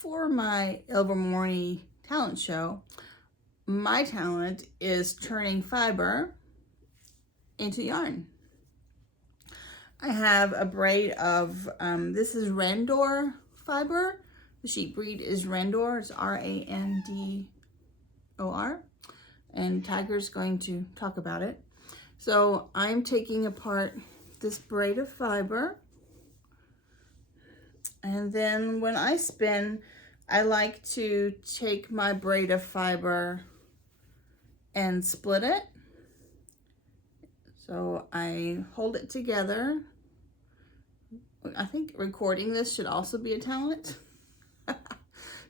for my Ilvermorny talent show, my talent is turning fiber into yarn. I have a braid of, this is Radnor fiber. The sheep breed is Radnor, it's R-A-N-D-O-R. And Tiger's going to talk about it. So I'm taking apart this braid of fiber. And then when I spin, I like to take my braid of fiber and split it. So I hold it together. I think recording this should also be a talent.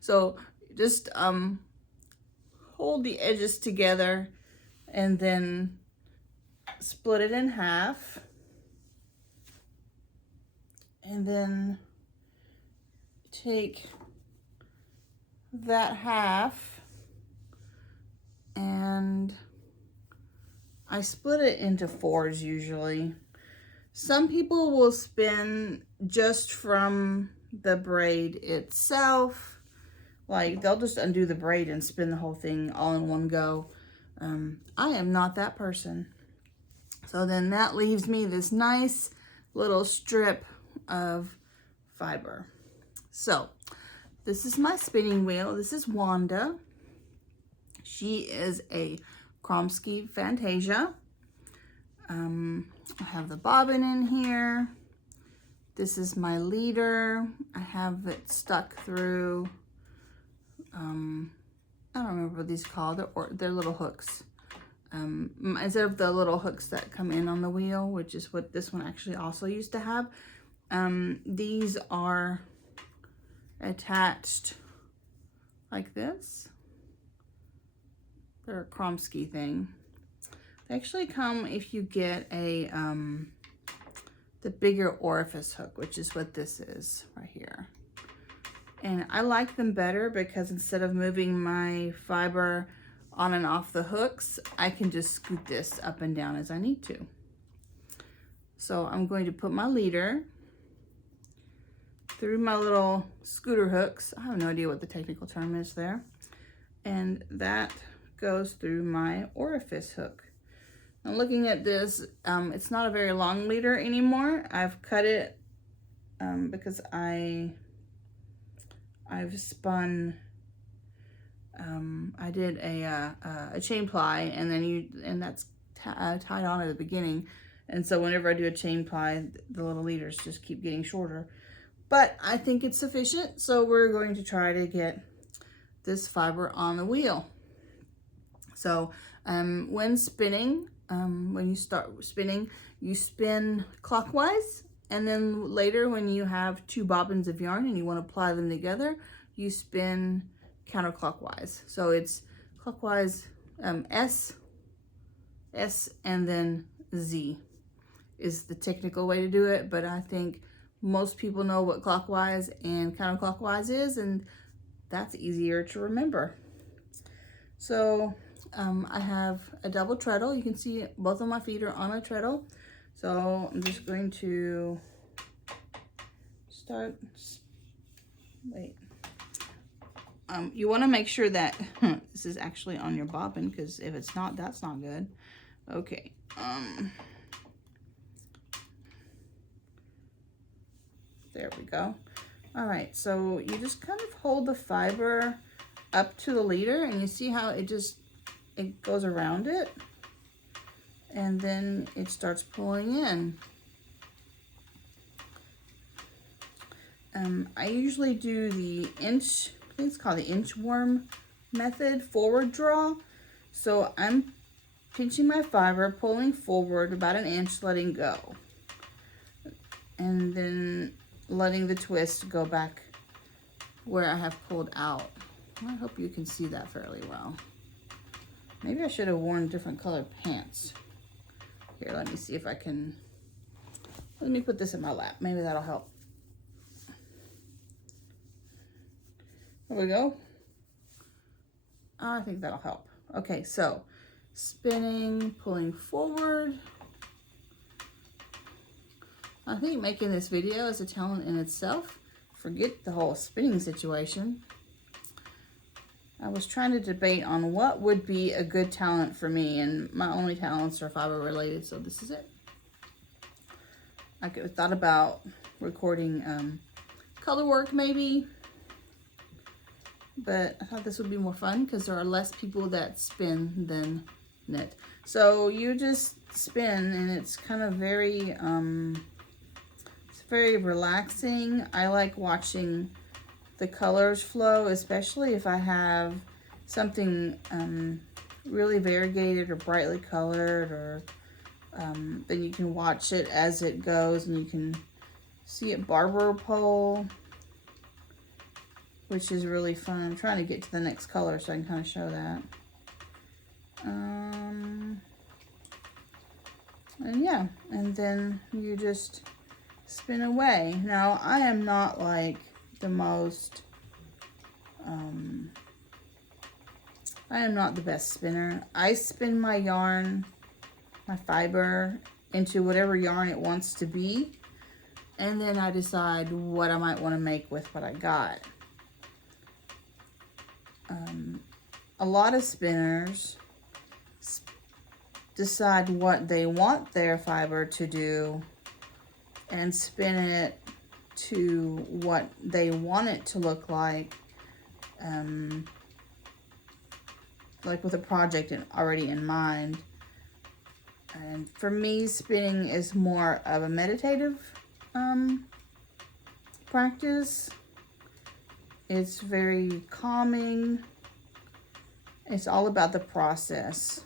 So just hold the edges together and then split it in half. And then take that half and I split it into fours usually. Some people will spin just from the braid itself. Like they'll just undo the braid and spin the whole thing all in one go. I am not that person. So then that leaves me this nice little strip of fiber. So this is my spinning wheel. This is Wanda. She is a Kromsky Fantasia. I have the bobbin in here. This is my leader. I have it stuck through, I don't remember what these are called. They're little hooks. Instead of the little hooks that come in on the wheel, which is what this one actually also used to have, these are attached like this. They're a Kromsky thing. They actually come if you get a the bigger orifice hook, which is what this is right here. And I like them better because instead of moving my fiber on and off the hooks, I can just scoot this up and down as I need to. So I'm going to put my leader through my little scooter hooks. I have no idea what the technical term is there. And that goes through my orifice hook. Now looking at this, it's not a very long leader anymore. I've cut it because I've spun, I did a chain ply and that's tied on at the beginning. And so whenever I do a chain ply, the little leaders just keep getting shorter. But I think it's sufficient, so we're going to try to get this fiber on the wheel. So when spinning, when you start spinning, you spin clockwise, and then later when you have two bobbins of yarn and you want to ply them together, you spin counterclockwise. So it's clockwise, S, and then Z is the technical way to do it, but I think most people know what clockwise and counterclockwise is, and that's easier to remember. So I have a double treadle. You can see both of my feet are on a treadle. So I'm just going to start, wait. You want to make sure that this is actually on your bobbin, because if it's not, that's not good. Okay. There we go. All right, so you just kind of hold the fiber up to the leader, and you see how it goes around it, and then it starts pulling in. I usually do the inch, I think it's called the inchworm method, forward draw. So I'm pinching my fiber, pulling forward about an inch, letting go, and then letting the twist go back where I have pulled out. I hope you can see that fairly well. Maybe I should have worn different colored pants. Here, let me see if I can, let me put this in my lap. Maybe that'll help. There we go. I think that'll help. Okay, so spinning, pulling forward. I think making this video is a talent in itself. forget the whole spinning situation. I was trying to debate on what would be a good talent for me, and my only talents are fiber related, so this is it. I could have thought about recording color work maybe, but I thought this would be more fun because there are less people that spin than knit. So you just spin, and it's kind of very, it's very relaxing. I like watching the colors flow, especially if I have something really variegated or brightly colored, or then you can watch it as it goes, and you can see it barber pole, which is really fun. I'm trying to get to the next color so I can kind of show that. And yeah, and then you just spin away. Now, I am not like the most, I am not the best spinner. I spin my yarn, my fiber, into whatever yarn it wants to be, and then I decide what I might want to make with what I got. A lot of spinners decide what they want their fiber to do and spin it to what they want it to look like with a project already in mind. And for me, spinning is more of a meditative practice. It's very calming. It's all about the process.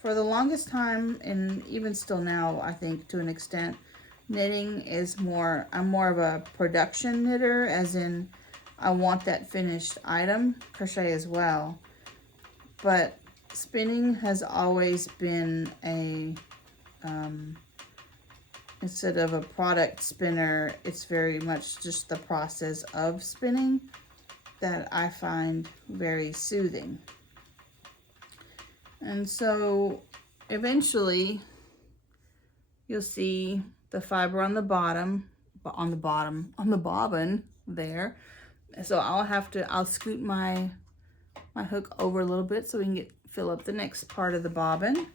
For the longest time, and even still now, I think to an extent, knitting is more, I'm more of a production knitter, as in I want that finished item. Crochet as well. But spinning has always been a, instead of a product spinner, it's very much just the process of spinning that I find very soothing. And so eventually you'll see the fiber on the bottom, on the bobbin there. So I'll scoot my hook over a little bit so we can fill up the next part of the bobbin.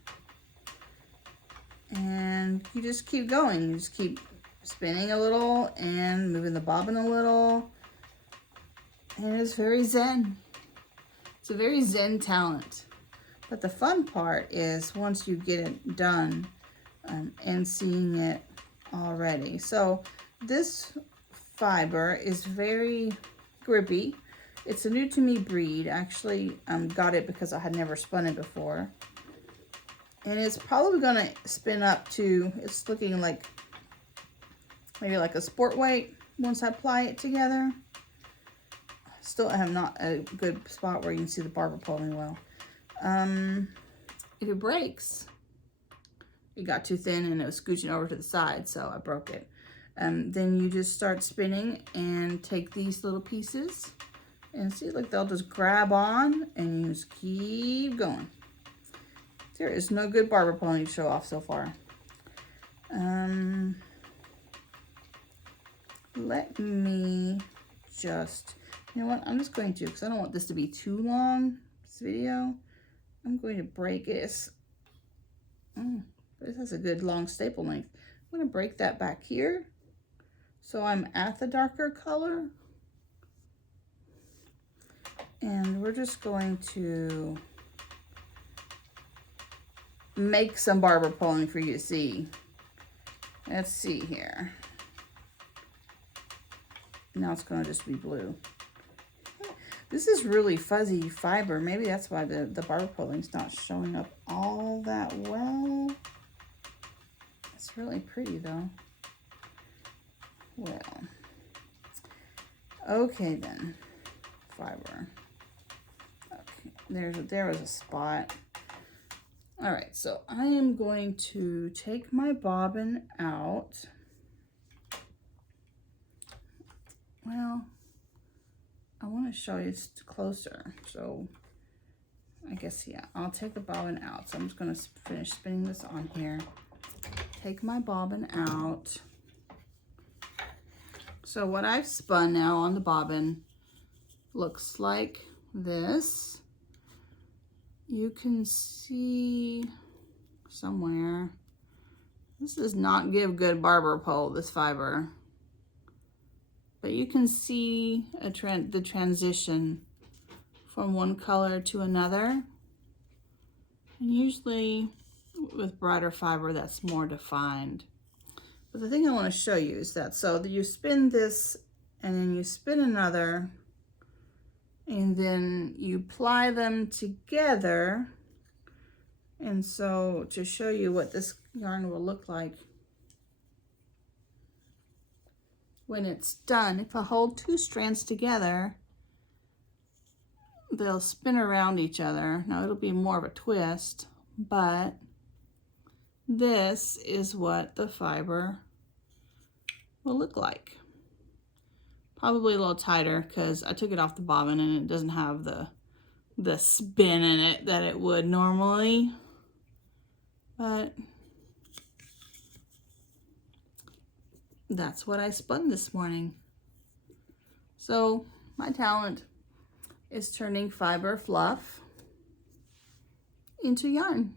And you just keep going. You just keep spinning a little and moving the bobbin a little. And it's very zen. It's a very zen talent. But the fun part is once you get it done and seeing it already. So this fiber is very grippy. It's a new to me breed. I actually got it because I had never spun it before. And it's probably going to spin up to, it's looking like maybe like a sport weight once I apply it together. Still, I have not a good spot where you can see the barber pulling well. If it breaks, it got too thin and it was scooching over to the side, so I broke it. Then you just start spinning and take these little pieces and see, like they'll just grab on and you just keep going. There is no good barber pulling to show off so far. Let me just, you know what, I'm just going to, because I don't want this to be too long, this video, I'm going to break this. This has a good long staple length. I'm going to break that back here so I'm at the darker color. And we're just going to make some barber pulling for you to see. Let's see here. Now it's going to just be blue. This is really fuzzy fiber. Maybe that's why the barber pulling's not showing up all that well. It's really pretty though. Well, okay then, fiber. Okay, there was a spot. All right, so I am going to take my bobbin out. Well, I want to show you closer, so I guess, yeah, I'll take the bobbin out. So I'm just going to finish spinning this on here. Take my bobbin out. So what I've spun now on the bobbin looks like this. You can see somewhere, this does not give good barber pole, this fiber, but you can see the transition from one color to another. And usually with brighter fiber, that's more defined. But the thing I want to show you is that, so you spin this and then you spin another, and then you ply them together. And so to show you what this yarn will look like when it's done, if I hold two strands together, they'll spin around each other. Now it'll be more of a twist, but this is what the fiber will look like. Probably a little tighter because I took it off the bobbin and it doesn't have the spin in it that it would normally. But that's what I spun this morning. So my talent is turning fiber fluff into yarn.